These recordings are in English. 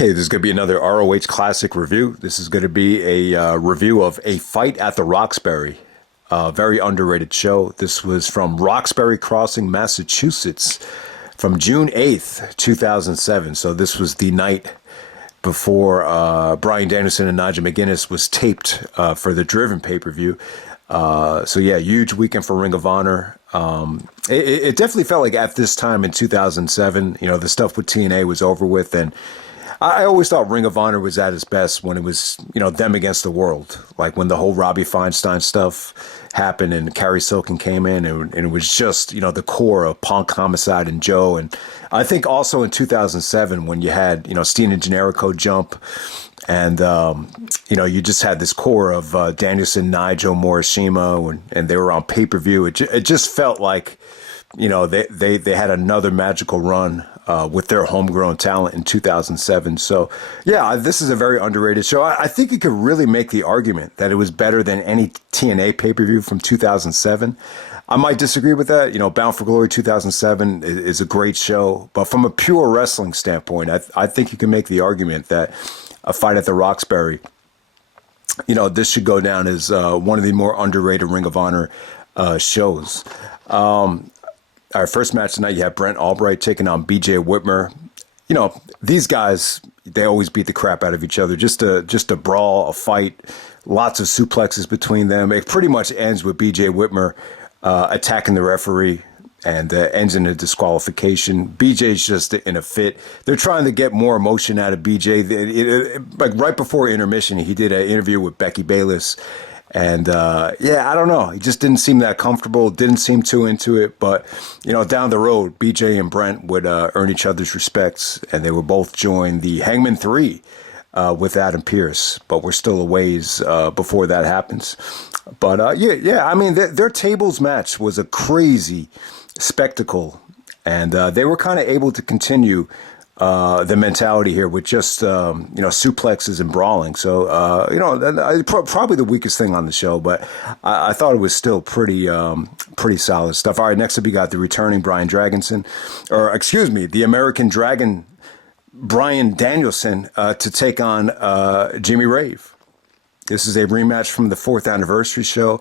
Okay, this is going to be another ROH Classic review. This is going to be a review of A Fight at the Roxbury. Very underrated show. This was from Roxbury Crossing, Massachusetts, from June 8th, 2007. So this was the night before Bryan Danielson and Nigel McGuinness was taped for the Driven pay-per-view. So yeah, huge weekend for Ring of Honor. It definitely felt like at this time in 2007, the stuff with TNA was over with, and I always thought Ring of Honor was at its best when it was, them against the world. Like when the whole Robbie Feinstein stuff happened and Kerry Silken came in, and it was just, the core of Punk, Homicide, and Joe. And I think also in 2007 when you had, Steen and Generico jump, and, you just had this core of Danielson, Nigel, Morishima, and they were on pay-per-view. It just felt like, they had another magical run with their homegrown talent in 2007. So, yeah, this is a very underrated show. I think you could really make the argument that it was better than any TNA pay-per-view from 2007. I might disagree with that. Bound for Glory 2007 is a great show. But from a pure wrestling standpoint, I think you can make the argument that A Fight at the Roxbury, this should go down as one of the more underrated Ring of Honor shows. Our first match tonight, you have Brent Albright taking on BJ Whitmer. These guys, they always beat the crap out of each other. Just a brawl, a fight, lots of suplexes between them. It pretty much ends with BJ Whitmer attacking the referee and ends in a disqualification. BJ's just in a fit. They're trying to get more emotion out of BJ. Like right before intermission, he did an interview with Becky Bayless. And, I don't know. He just didn't seem that comfortable, didn't seem too into it. But, down the road, BJ and Brent would earn each other's respects, and they would both join the Hangman 3 with Adam Pearce. But we're still a ways before that happens. But, their tables match was a crazy spectacle. And they were kind of able to continue the mentality here with just, suplexes and brawling. So, probably the weakest thing on the show, but I thought it was still pretty solid stuff. All right, next up, you got the returning the American Dragon, Bryan Danielson, to take on Jimmy Rave. This is a rematch from the 4th anniversary show.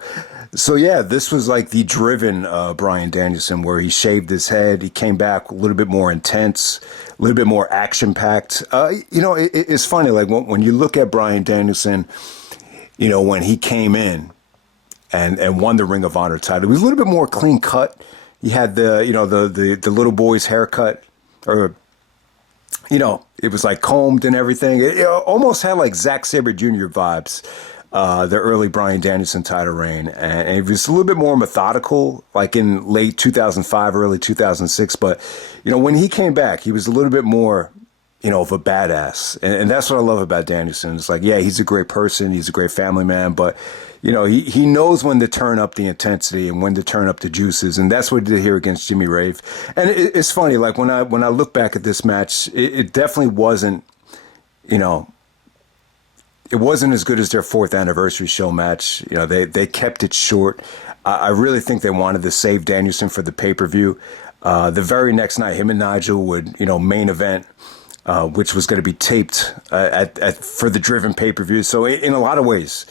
So, yeah, this was like the Driven Bryan Danielson, where he shaved his head. He came back a little bit more intense, a little bit more action-packed. It's funny, like when you look at Bryan Danielson, when he came in and won the Ring of Honor title, it was a little bit more clean-cut. He had the little boy's haircut, or it was like combed and everything. It almost had like Zack Sabre Jr. vibes, the early Bryan Danielson title reign. And it was a little bit more methodical, like in late 2005, early 2006. But, when he came back, he was a little bit more, of a badass. And that's what I love about Danielson. It's like, yeah, he's a great person. He's a great family man. But, he knows when to turn up the intensity and when to turn up the juices. And that's what he did here against Jimmy Rave. And it's funny, like when I look back at this match, it definitely wasn't, it wasn't as good as their 4th anniversary show match. They kept it short. I really think they wanted to save Danielson for the pay-per-view. The very next night, him and Nigel would, main event, which was going to be taped for the Driven pay-per-view. So in a lot of ways,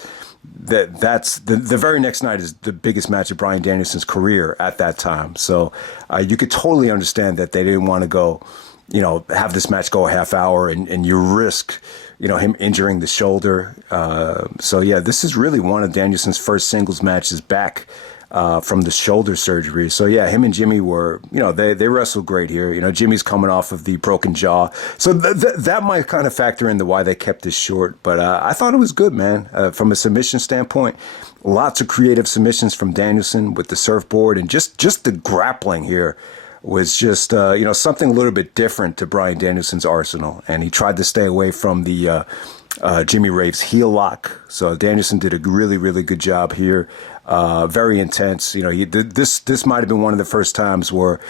that's the very next night is the biggest match of Bryan Danielson's career at that time. So you could totally understand that they didn't want to go, have this match go a half hour and you risk, him injuring the shoulder. So yeah, this is really one of Danielson's first singles matches back from the shoulder surgery. So yeah, him and Jimmy were, they wrestled great here. Jimmy's coming off of the broken jaw. So that might kind of factor into why they kept this short. But I thought it was good, man. From a submission standpoint, lots of creative submissions from Danielson with the surfboard, and just the grappling here was just, something a little bit different to Bryan Danielson's arsenal. And he tried to stay away from the Jimmy Rave's heel lock. So Danielson did a really, really good job here. Very intense. This might have been one of the first times where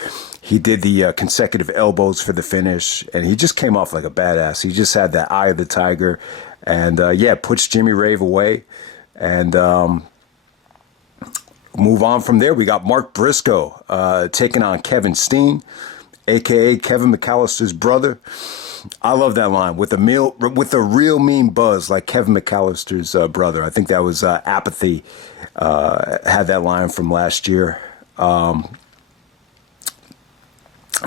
he did the consecutive elbows for the finish, and he just came off like a badass. He just had that eye of the tiger, and puts Jimmy Rave away. And move on from there. We got Mark Briscoe taking on Kevin Steen, a.k.a. Kevin McAllister's brother. I love that line with a real mean buzz, like Kevin McAllister's brother. I think that was Apathy had that line from last year.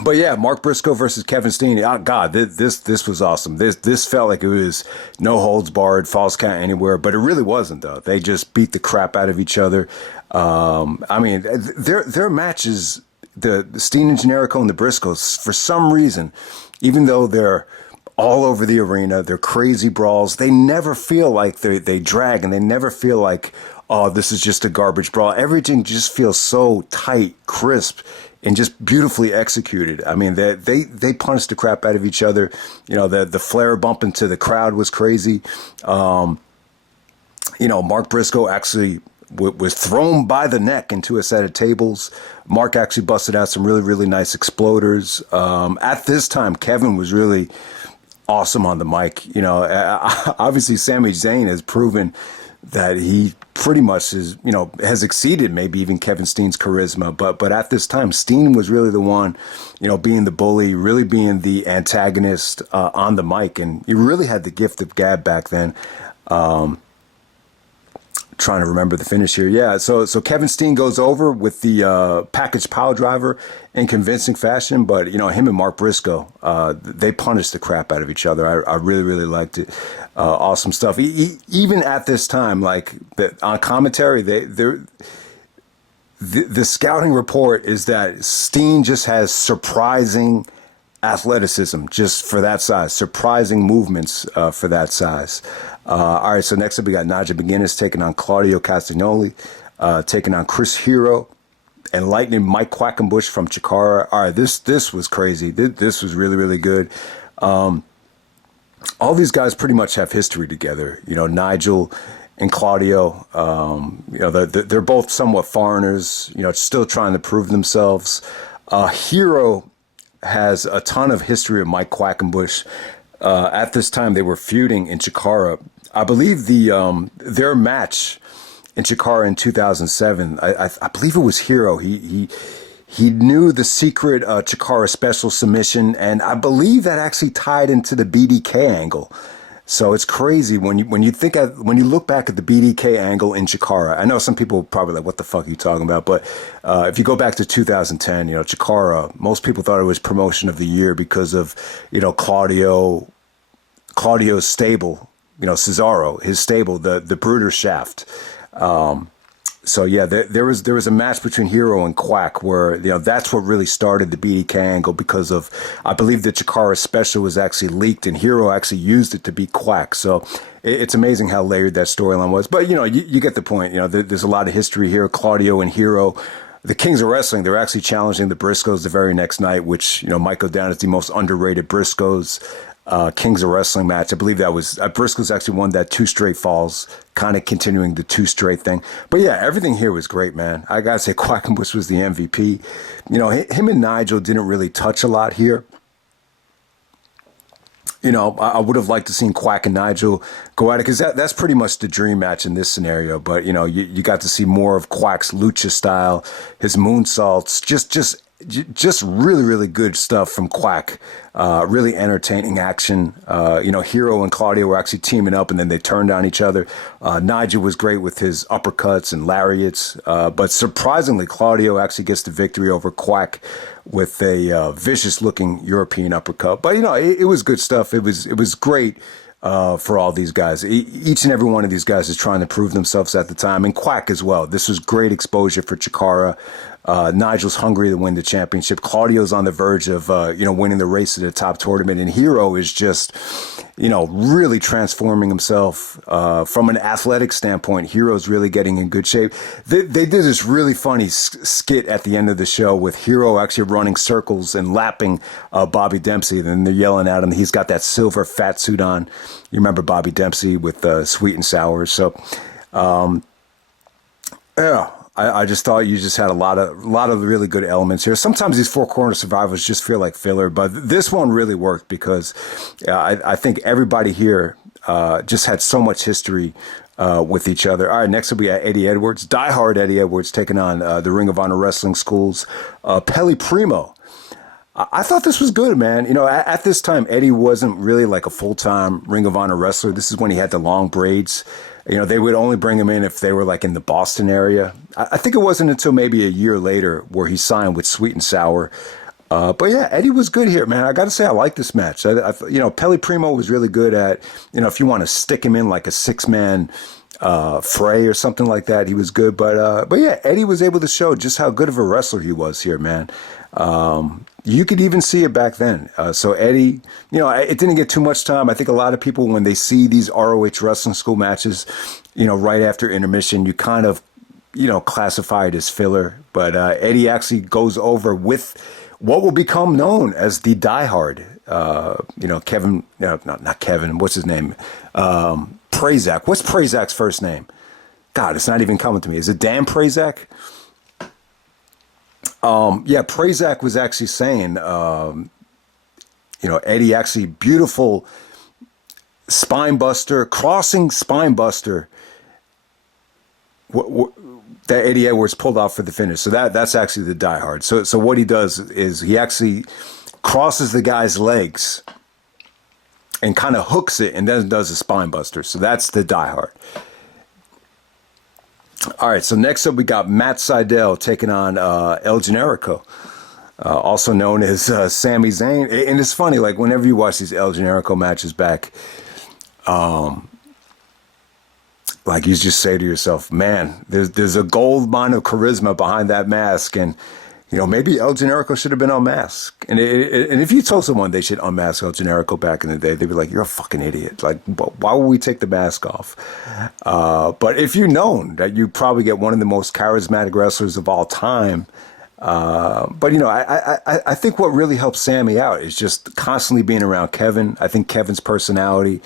But yeah, Mark Briscoe versus Kevin Steen. Oh God, this was awesome. This felt like it was no holds barred, false count anywhere, but it really wasn't though. They just beat the crap out of each other. I mean, their matches, the Steen and Generico and the Briscoes, for some reason, even though they're all over the arena, they're crazy brawls. They never feel like they drag, and they never feel like, oh, this is just a garbage brawl. Everything just feels so tight, crisp, and just beautifully executed. I mean, they punched the crap out of each other. You know, the flare bump into the crowd was crazy. You know, Mark Briscoe actually was thrown by the neck into a set of tables. Mark actually busted out some really, really nice exploders. At this time, Kevin was really awesome on the mic. You know, obviously Sami Zayn has proven that he pretty much is, you know, has exceeded maybe even Kevin Steen's charisma. But at this time, Steen was really the one, you know, being the bully, really being the antagonist on the mic. And he really had the gift of gab back then. Trying to remember the finish here. Yeah, so Kevin Steen goes over with the package pile driver in convincing fashion, but you know, him and Mark Briscoe, they punished the crap out of each other. I really, really liked it. Awesome stuff. Even at this time, like on commentary, the scouting report is that Steen just has surprising athleticism just for that size, surprising movements for that size. All right, so next up we got Nigel McGuinness taking on Claudio Castagnoli, taking on Chris Hero, and Lightning Mike Quackenbush from Chikara. All right, this was crazy. This was really, really good. All these guys pretty much have history together. You know, Nigel and Claudio, you know, they're both somewhat foreigners, you know, still trying to prove themselves. Hero has a ton of history with Mike Quackenbush. At this time, they were feuding in Chikara. I believe their match in Chikara in 2007. I believe it was Hero. He knew the secret Chikara special submission, and I believe that actually tied into the BDK angle. So it's crazy when you look back at the BDK angle in Chikara. I know some people are probably like, "What the fuck are you talking about?" But if you go back to 2010, you know, Chikara, most people thought it was promotion of the year because of, you know, Claudio's stable, you know, Cesaro, his stable, the Bruder Shaft. So yeah, there was a match between Hero and Quack where, you know, that's what really started the BDK angle because of, I believe the Chikara special was actually leaked and Hero actually used it to beat Quack. So it's amazing how layered that storyline was. But, you know, you get the point. You know, there's a lot of history here. Claudio and Hero, the Kings of Wrestling, they're actually challenging the Briscoes the very next night, which, you know, might go down as the most underrated Briscoes Kings of Wrestling match. I believe that was Briscoe's actually won that 2 straight falls, kind of continuing the 2 straight thing. But yeah, everything here was great, man. I gotta say, Quackenbush was the MVP. You know, him and Nigel didn't really touch a lot here. You know, I would have liked to seen Quack and Nigel go at it because that's pretty much the dream match in this scenario. But, you know, you got to see more of Quack's lucha style, his moonsaults, just really, really good stuff from Quack. Really entertaining action. You know, Hero and Claudio were actually teaming up and then they turned on each other. Nigel was great with his uppercuts and lariats. But surprisingly, Claudio actually gets the victory over Quack with a vicious looking European uppercut. But, you know, it was good stuff. It was great. For all these guys. Each and every one of these guys is trying to prove themselves at the time, and Quack as well. This was great exposure for Chikara. Nigel's hungry to win the championship. Claudio's on the verge of, you know, winning the race to the top tournament, and Hero is just, you know, really transforming himself from an athletic standpoint. Hero's really getting in good shape. They did this really funny skit at the end of the show with Hero actually running circles and lapping Bobby Dempsey, and then they're yelling at him. He's got that silver fat suit on. You remember Bobby Dempsey with Sweet and Sour. So, yeah. I just thought you just had a lot of really good elements here. Sometimes these 4 corner survivals just feel like filler, but this one really worked because I think everybody here just had so much history with each other. All right, next up we got Eddie Edwards, diehard Eddie Edwards taking on the Ring of Honor Wrestling School's Pelle Primeau. I thought this was good, man. You know, at this time, Eddie wasn't really like a full-time Ring of Honor wrestler. This is when he had the long braids. You know, they would only bring him in if they were like in the Boston area. I think it wasn't until maybe a year later where he signed with Sweet and Sour. But yeah, Eddie was good here, man. I got to say, I like this match. You know, Pelle Primeau was really good at, you know, if you want to stick him in like a six-man fray or something like that, he was good. But yeah, Eddie was able to show just how good of a wrestler he was here, man. You could even see it back then. So Eddie, you know, it didn't get too much time. I think a lot of people, when they see these ROH wrestling school matches, you know, right after intermission, you kind of, you know, classify it as filler. But Eddie actually goes over with what will become known as the Die Hard. You know, Kevin, no, not Kevin. What's his name? Prazak. What's Prazak's first name? God, it's not even coming to me. Is it Dan Prazak? Yeah, Prazak was actually saying, you know, Eddie actually beautiful spine buster, crossing spine buster. That Eddie Edwards pulled off for the finish. So that's actually the Die Hard. So what he does is he actually crosses the guy's legs and kind of hooks it and then does a spine buster. So that's the Die Hard. All right, so next up we got Matt Sydal taking on El Generico, also known as Sami Zayn. And it's funny, like whenever you watch these El Generico matches back, like you just say to yourself, man, there's a gold mine of charisma behind that mask, and you know, maybe El Generico should have been unmasked. And if you told someone they should unmask El Generico back in the day, they'd be like, you're a fucking idiot. Like, why would we take the mask off? But if you've known that you probably get one of the most charismatic wrestlers of all time, but, you know, I think what really helps Sammy out is just constantly being around Kevin. I think Kevin's personality,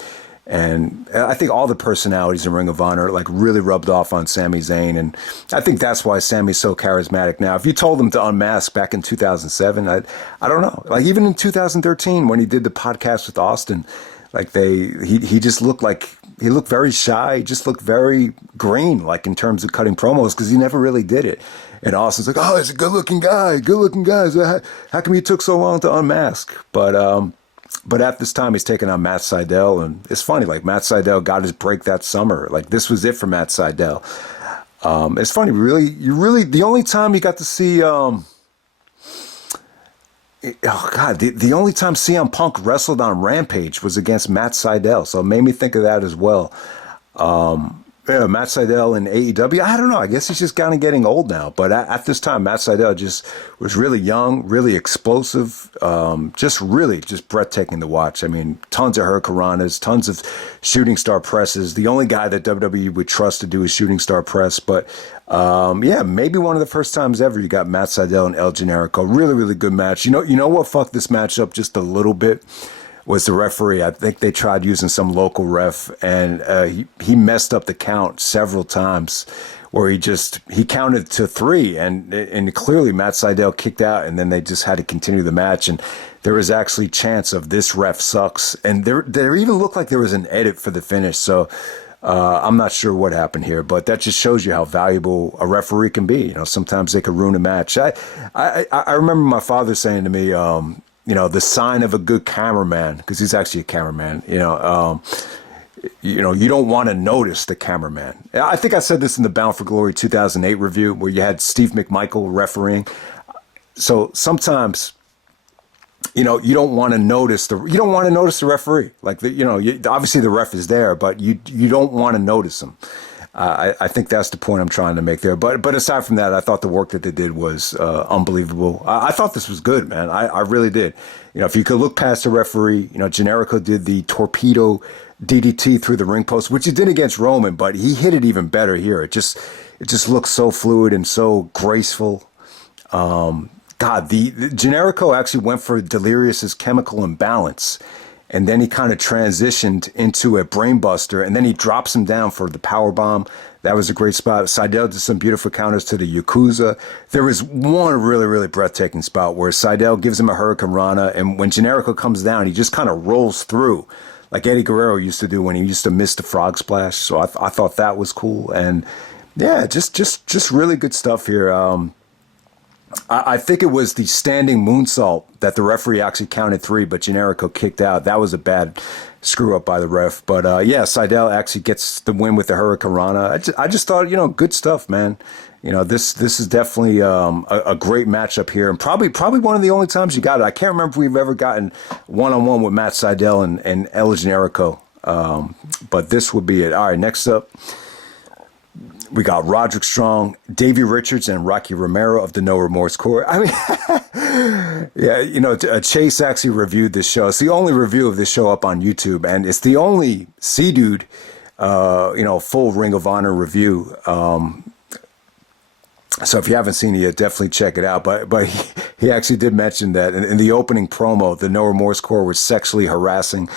and I think all the personalities in Ring of Honor like really rubbed off on Sami Zayn, and I think that's why Sammy's so charismatic now. If you told him to unmask back in 2007, I don't know. Like even in 2013 when he did the podcast with Austin, like he just looked like he looked very shy. He just looked very green, like in terms of cutting promos, because he never really did it. And Austin's like, oh, he's a good-looking guy. So how come he took so long to unmask? But at this time, he's taking on Matt Sydal, and it's funny, like Matt Sydal got his break that summer. Like this was it for Matt Sydal. It's funny, the only time you got to see, oh God, the only time CM Punk wrestled on Rampage was against Matt Sydal, so it made me think of that as well. Yeah, Matt Sydal in AEW, I don't know. I guess he's just kind of getting old now. But at this time, Matt Sydal just was really young, really explosive, just breathtaking to watch. I mean, tons of hurricanranas, tons of shooting star presses. The only guy that WWE would trust to do a shooting star press. But yeah, maybe one of the first times ever you got Matt Sydal and El Generico. Really, really good match. You know what fucked this match up just a little bit? Was the referee. I think they tried using some local ref, and he messed up the count several times, where he counted to 3, and clearly Matt Sydal kicked out, and then they just had to continue the match, and there was actually chance of this ref sucks, and there even looked like there was an edit for the finish, so I'm not sure what happened here, but that just shows you how valuable a referee can be. You know, sometimes they could ruin a match. I remember my father saying to me, you know, the sign of a good cameraman, because he's actually a cameraman, you know, you don't want to notice the cameraman. I think I said this in the Bound for Glory 2008 review, where you had Steve McMichael refereeing. So sometimes, you know, you don't want to notice the referee. Like obviously the ref is there, but you don't want to notice him. I think that's the point I'm trying to make there. But aside from that, I thought the work that they did was unbelievable. I thought this was good, man. I really did. You know, if you could look past the referee, you know, Generico did the torpedo DDT through the ring post, which he did against Roman, but he hit it even better here. It just looks so fluid and so graceful. God, the Generico actually went for Delirious's chemical imbalance. And then he kind of transitioned into a brainbuster, and then he drops him down for the power bomb. That was a great spot. Sydal did some beautiful counters to the Yakuza. There was one really, really breathtaking spot where Sydal gives him a Hurricane Rana, and when Generico comes down, he just kind of rolls through, like Eddie Guerrero used to do when he used to miss the frog splash. So I thought that was cool, and yeah, just really good stuff here. I think it was the standing moonsault that the referee actually counted 3, but Generico kicked out. That was a bad screw up by the ref. But yeah, Sydal actually gets the win with the Hurricanrana. I just thought, good stuff, man. This is definitely a great matchup here, and probably one of the only times you got it. I can't remember if we've ever gotten one-on-one with Matt Sydal and El Generico, but this would be it. All right, next up, we got Roderick Strong, Davey Richards, and Rocky Romero of the No Remorse Corps. I mean, yeah, Chase actually reviewed this show. It's the only review of this show up on YouTube, and it's the only C-Dude, full Ring of Honor review. So if you haven't seen it yet, definitely check it out. But he actually did mention that in the opening promo, the No Remorse Corps was sexually harassing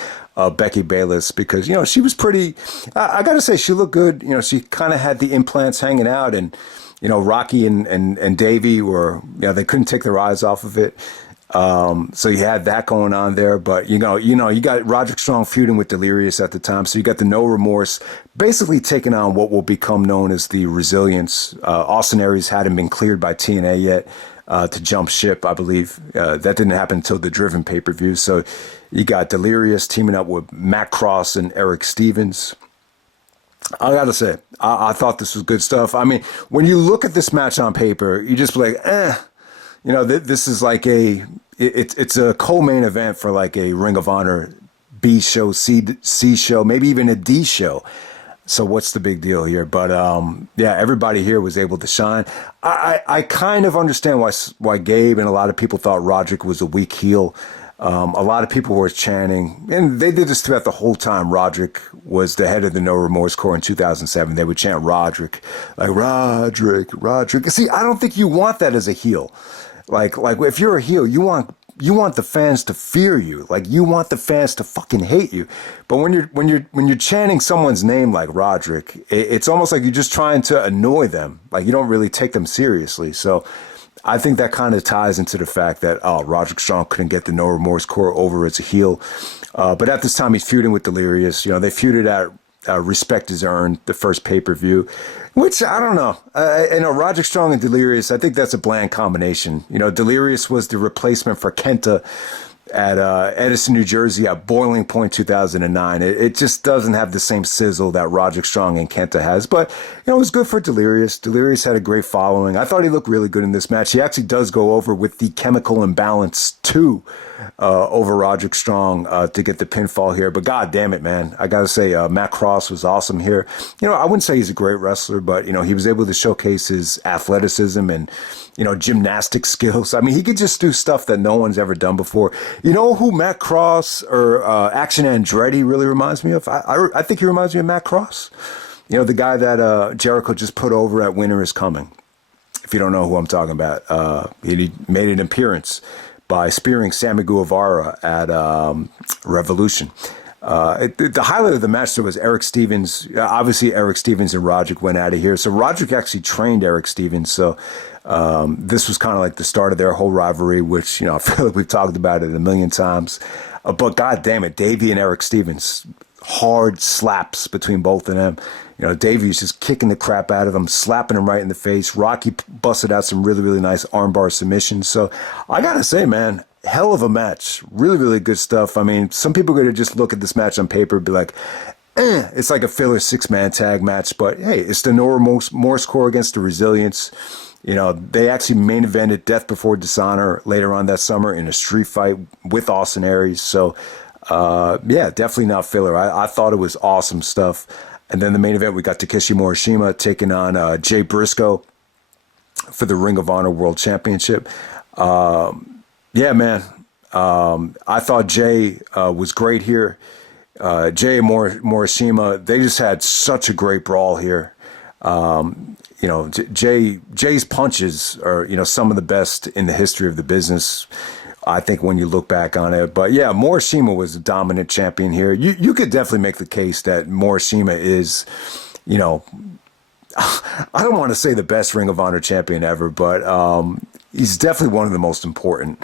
Becky Bayless because, she was pretty, I got to say, she looked good. She kind of had the implants hanging out, and, Rocky and Davey were, they couldn't take their eyes off of it. So you had that going on there, but you got Roderick Strong feuding with Delirious at the time. So you got the No Remorse basically taking on what will become known as the Resilience. Austin Aries hadn't been cleared by TNA yet, to jump ship, I believe. That didn't happen until the Driven pay-per-view. So you got Delirious teaming up with Matt Cross and Erick Stevens. I gotta say, I thought this was good stuff. I mean, when you look at this match on paper, you just be like, this is like it's a co-main event for like a Ring of Honor B show, C show, maybe even a D show. So what's the big deal here? But yeah, everybody here was able to shine. I kind of understand why Gabe and a lot of people thought Roderick was a weak heel. A lot of people were chanting, and they did this throughout the whole time Roderick was the head of the No Remorse Corps in 2007. They would chant Roderick, like Roderick. See, I don't think you want that as a heel. Like if you're a heel, you want the fans to fear you. Like you want the fans to fucking hate you. But when you're chanting someone's name like Roderick, it's almost like you're just trying to annoy them. Like you don't really take them seriously. So I think that kind of ties into the fact that Roderick Strong couldn't get the No Remorse Corps over as a heel. But at this time he's feuding with Delirious. They feuded at Respect Is Earned, the first pay-per-view, which I don't know. Roderick Strong and Delirious, I think that's a bland combination. Delirious was the replacement for Kenta at Edison, New Jersey at Boiling Point 2009. It just doesn't have the same sizzle that Roderick Strong and Kenta has. But, it was good for Delirious. Delirious had a great following. I thought he looked really good in this match. He actually does go over with the Chemical Imbalance 2 over Roderick Strong to get the pinfall here. But God damn it, man. I got to say, Matt Cross was awesome here. I wouldn't say he's a great wrestler, but, he was able to showcase his athleticism and, gymnastic skills. I mean, he could just do stuff that no one's ever done before. You know who Matt Cross or Action Andretti really reminds me of? I think he reminds me of Matt Cross. The guy that Jericho just put over at Winter Is Coming. If you don't know who I'm talking about, he made an appearance by spearing Sammy Guevara at Revolution. The highlight of the match there was Erick Stevens. Obviously, Erick Stevens and Roderick went out of here. So Roderick actually trained Erick Stevens. So this was kind of like the start of their whole rivalry, which, I feel like we've talked about it a million times. But God damn it, Davey and Erick Stevens, hard slaps between both of them. Davey's just kicking the crap out of him, slapping him right in the face. Rocky busted out some really, really nice armbar submissions. So I got to say, man, hell of a match. Really, really good stuff. I mean, some people are going to just look at this match on paper and be like, it's like a filler 6-man tag match. But hey, it's the No Remorse Corps against the Resilience. They actually main evented Death Before Dishonor later on that summer in a street fight with Austin Aries. So, yeah, definitely not filler. I thought it was awesome stuff. And then the main event, we got Takeshi Morishima taking on Jay Briscoe for the Ring of Honor World Championship. Yeah, man. I thought Jay was great here. Jay and Morishima, they just had such a great brawl here. Jay's punches are, some of the best in the history of the business, I think, when you look back on it. But yeah, Morishima was a dominant champion here. You could definitely make the case that Morishima is, I don't want to say the best Ring of Honor champion ever, but he's definitely one of the most important,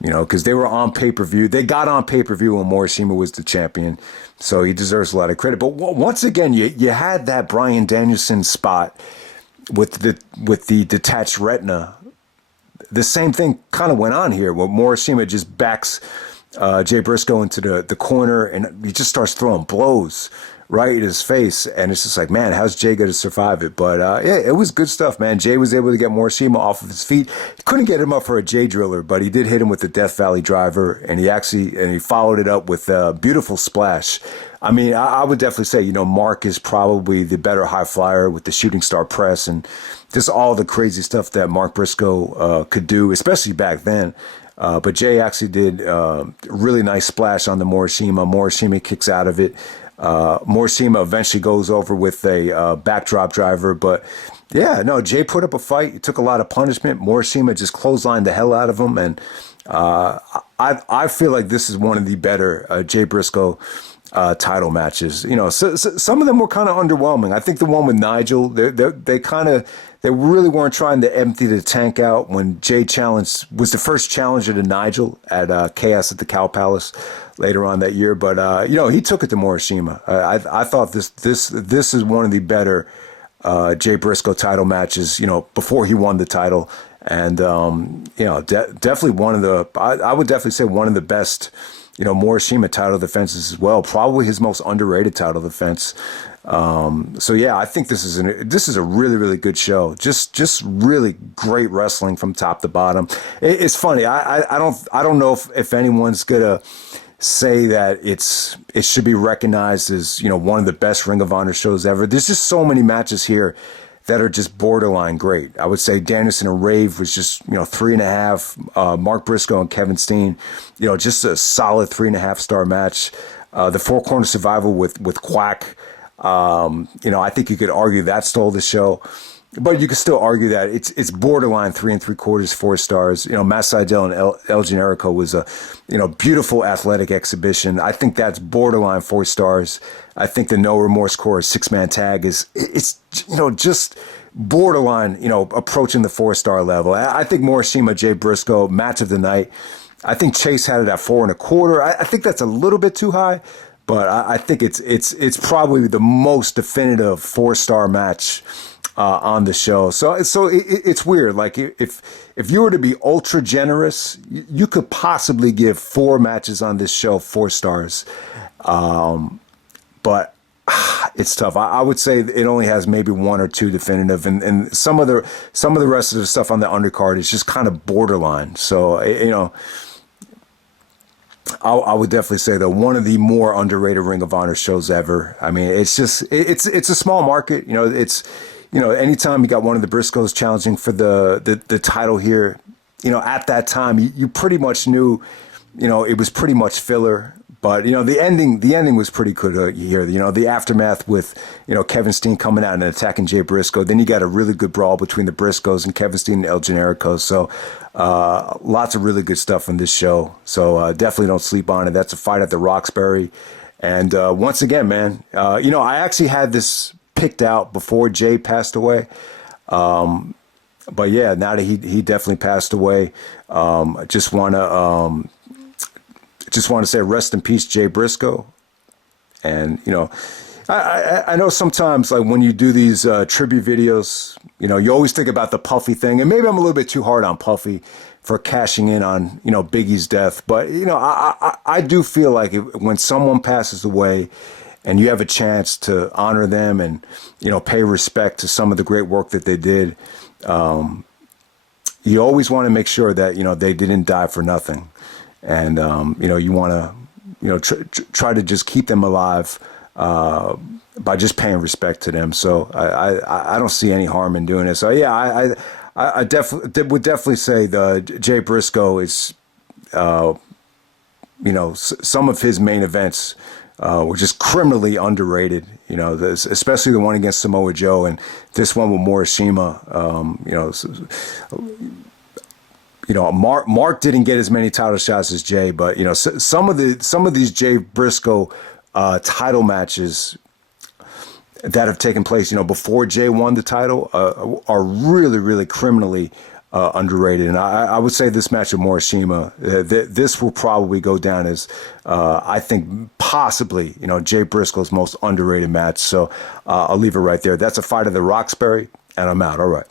because they were on pay-per-view. They got on pay-per-view when Morishima was the champion, so he deserves a lot of credit. But once again, you had that Bryan Danielson spot with the detached retina the same thing kind of went on here, where Morishima just backs Jay Briscoe into the corner, and he just starts throwing blows right in his face, and it's just like, man, how's Jay going to survive it? But yeah, it was good stuff, man. Jay was able to get Morishima off of his feet. He couldn't get him up for a Jay driller, but he did hit him with the Death Valley driver, and he followed it up with a beautiful splash. I mean, I would definitely say, Mark is probably the better high flyer with the shooting star press and just all the crazy stuff that Mark Briscoe could do, especially back then. But Jay actually did a really nice splash on the Morishima. Morishima kicks out of it. Morishima eventually goes over with a backdrop driver. But yeah, no, Jay put up a fight. He took a lot of punishment. Morishima just clotheslined the hell out of him. And I feel like this is one of the better Jay Briscoe title matches. Some of them were kind of underwhelming. I think the one with Nigel, they really weren't trying to empty the tank out when Jay was the first challenger to Nigel at Chaos at the Cow Palace later on that year. But he took it to Morishima. I thought this is one of the better Jay Briscoe title matches. Before he won the title, and definitely one of the. I would definitely say one of the best. Morishima title defenses as well. Probably his most underrated title defense. So yeah, I think this is a really, really good show. Just really great wrestling from top to bottom. It's funny. I don't know if anyone's gonna say that it should be recognized as one of the best Ring of Honor shows ever. There's just so many matches here that are just borderline great. I would say Danielson and Rave was just 3.5. Mark Briscoe and Kevin Steen, just a solid 3.5 star match. The Four Corner Survival with Quack. I think you could argue that stole the show, but you could still argue that it's borderline 3 3/4, 4 stars. Matt Sydal and El Generico was a beautiful athletic exhibition. I think that's borderline 4 stars. I think the No Remorse Core 6-man tag it's just borderline approaching the 4-star level. I think Morishima Jay Briscoe match of the night. I think Chase had it at 4 1/4. I think that's a little bit too high. But I think it's probably the most definitive 4-star match on the show. So it's weird. Like if you were to be ultra generous, you could possibly give 4 matches on this show 4 stars. But it's tough. I would say it only has maybe 1 or 2 definitive, and some of the rest of the stuff on the undercard is just kind of borderline. So I would definitely say that one of the more underrated Ring of Honor shows ever. I mean, it's just it's a small market. Anytime you got one of the Briscoes challenging for the title here, at that time you pretty much knew, it was pretty much filler. But the ending was pretty good here. The aftermath with Kevin Steen coming out and attacking Jay Briscoe. Then you got a really good brawl between the Briscoes and Kevin Steen and El Generico. So lots of really good stuff in this show. So definitely don't sleep on it. That's a fight at the Roxbury. And once again, man, I actually had this picked out before Jay passed away. But yeah, now that he definitely passed away, I just want to say rest in peace, Jay Briscoe. And, I know sometimes, like, when you do these tribute videos, you always think about the Puffy thing. And maybe I'm a little bit too hard on Puffy for cashing in on, Biggie's death. But, I do feel like when someone passes away and you have a chance to honor them and, pay respect to some of the great work that they did, you always want to make sure that, they didn't die for nothing. And, you want to, try to just keep them alive by just paying respect to them. So I don't see any harm in doing it. So, yeah, I would definitely say the Jay Briscoe is, some of his main events were just criminally underrated, especially the one against Samoa Joe and this one with Morishima, Mark didn't get as many title shots as Jay, but some of these Jay Briscoe title matches that have taken place, before Jay won the title, are really, really criminally underrated. And I would say this match with Morishima, this will probably go down as, I think, possibly, Jay Briscoe's most underrated match. So I'll leave it right there. That's a fight of the Roxbury, and I'm out. All right.